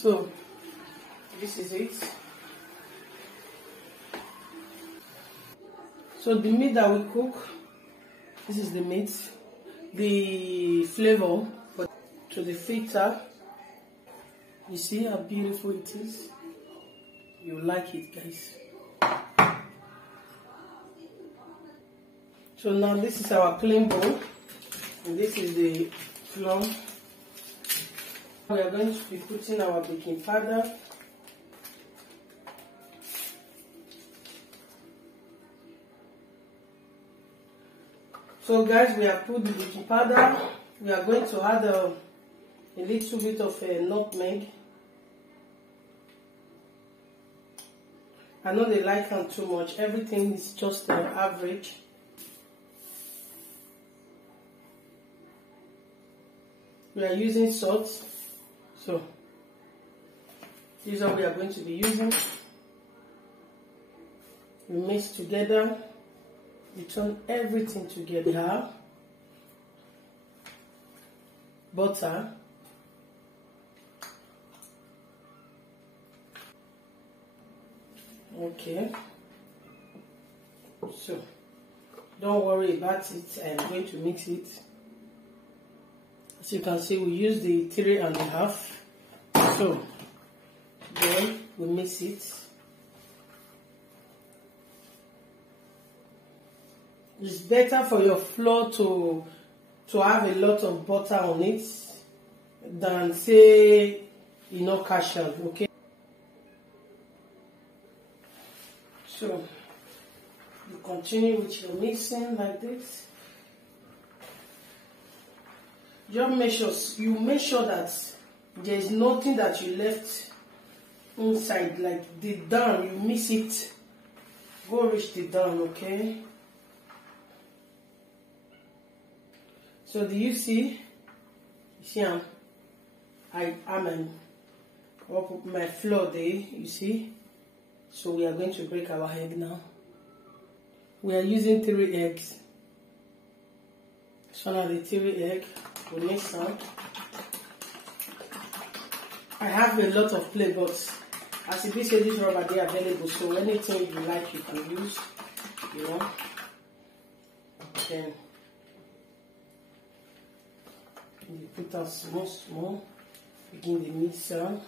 So this is it. So the meat that we cook, this is the meat, the flavor, but to the filter. You see how beautiful it is? You like it, guys. So now this is our clean bowl, and this is the flour. We are going to be putting our baking powder. So guys, we have put the baking powder. We are going to add a little bit of nutmeg. I know they like them too much. Everything is just average. We are using salt. So this is what we are going to be using. We mix together. We turn everything together. We have butter, okay, so don't worry about it. I'm going to mix it. As you can see, we use the 3.5, so then we mix it. It's better for your flour to have a lot of butter on it than say cashew, okay? So you continue with your mixing like this. Just make sure that there is nothing that you left inside, like the down, you mix it, go reach the down, okay? So do you see? I am up my flour there, you see? So we are going to break our egg now. We are using 3 eggs. So now the 3 eggs, we mix some. I have a lot of plate, but as if you say this rubber they are available, so anything you like you can use, Then you put out small, begin the mixer,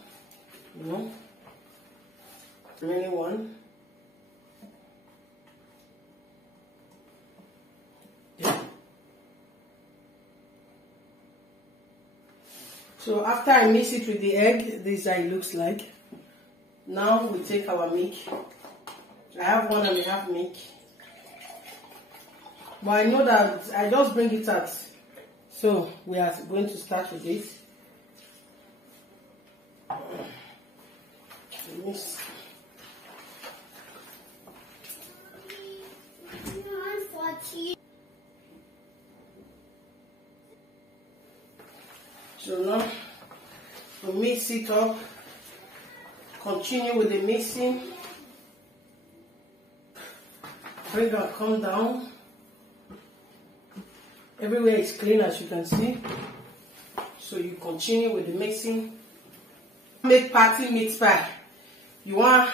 remaining one. So after I mix it with the egg, this is how it looks like. Now we take our milk. I have 1.5 milk. But I know that I just bring it out. So we are going to start with it. Mix. So now we mix it up. Continue with the mixing. Bring and come down. Everywhere is clean, as you can see. So you continue with the mixing. Make party meat pie. You want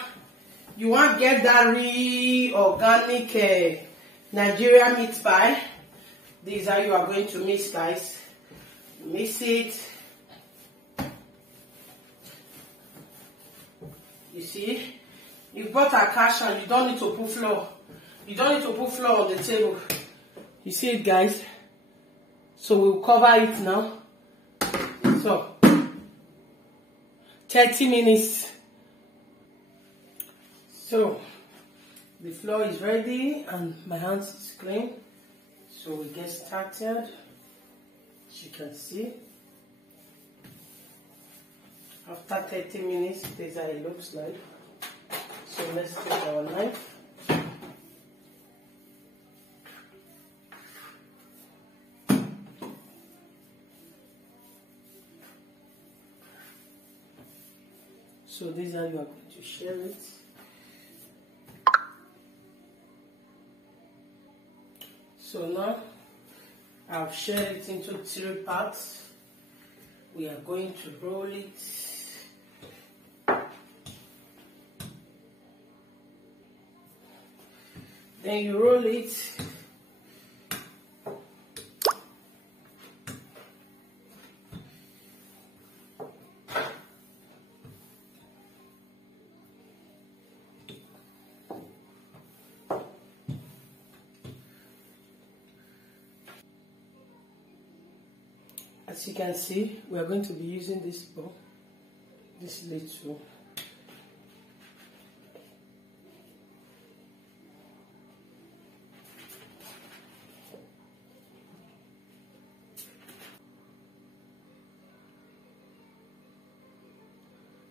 get that real organic Nigerian meat pie. This is how you are going to mix, guys. Mix it. You see, you bought a cash and you don't need to put flour. You don't need to put flour on the table. You see it, guys? So we'll cover it now. So 30 minutes. So the flour is ready and my hands is clean. So we get started. As you can see, after 30 minutes, this is how it looks like. So let's take our knife. So this is how you are going to share it. So now I've shared it into 3 parts. We are going to roll it Then you roll it. As you can see, we are going to be using this bowl, this little.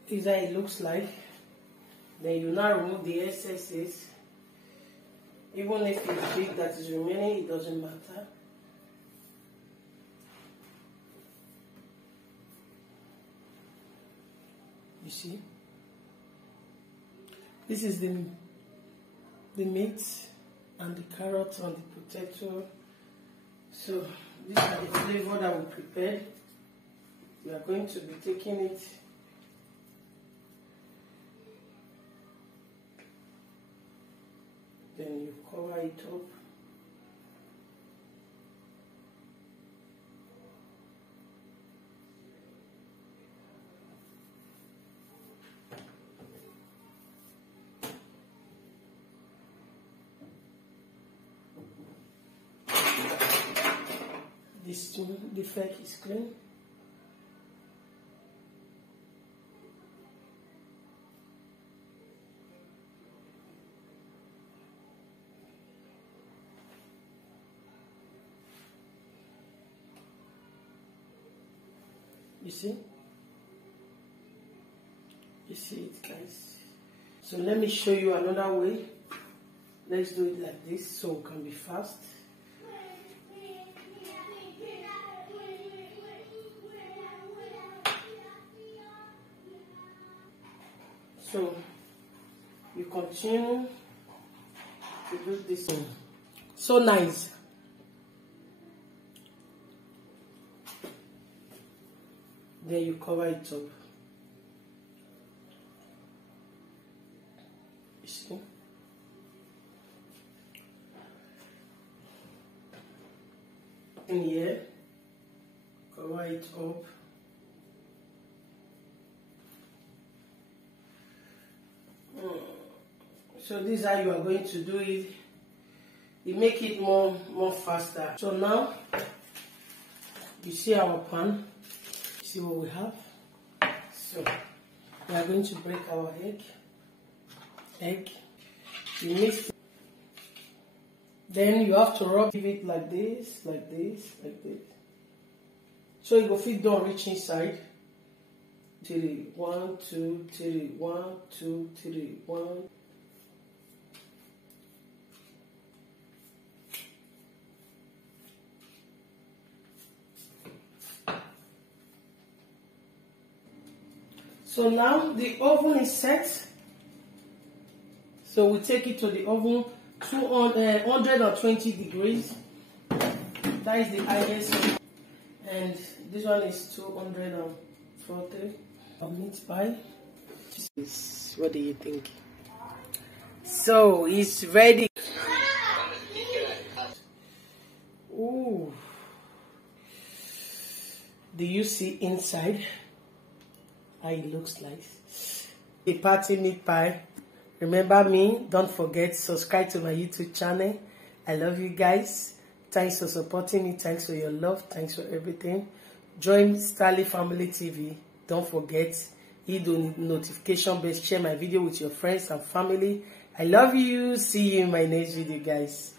This is how it looks like. Then you now remove the excesses. Even if it's big that is remaining, it doesn't matter. You see, this is the meat and the carrots and the potato. So these are the flavor that we prepared. We are going to be taking it then you cover it up. This the fork is clean. You see? You see it, guys? So let me show you another way. Let's do it like this so it can be fast. So you continue to do this one. So nice. Then you cover it up. You see? In here, cover it up. So this is how you are going to do it. You make it more faster. So now you see our pan. You see what we have. So we are going to break our egg. You mix it. Then you have to rub it like this, like this, like this. So you go fit down reach inside. 3, 1, 2, 3, 1, 2, 3, 1. So now the oven is set. So we take it to the oven 120 degrees. That is the highest. And this one is 240. A meat pie. What do you think? So it's ready. Ooh. Do you see inside how it looks like? A party meat pie. Remember me, don't forget, subscribe to my YouTube channel. I love you guys. Thanks for supporting me. Thanks for your love. Thanks for everything. Join Starley Family TV. Don't forget, hit the notification bell. Share my video with your friends and family. I love you. See you in my next video, guys.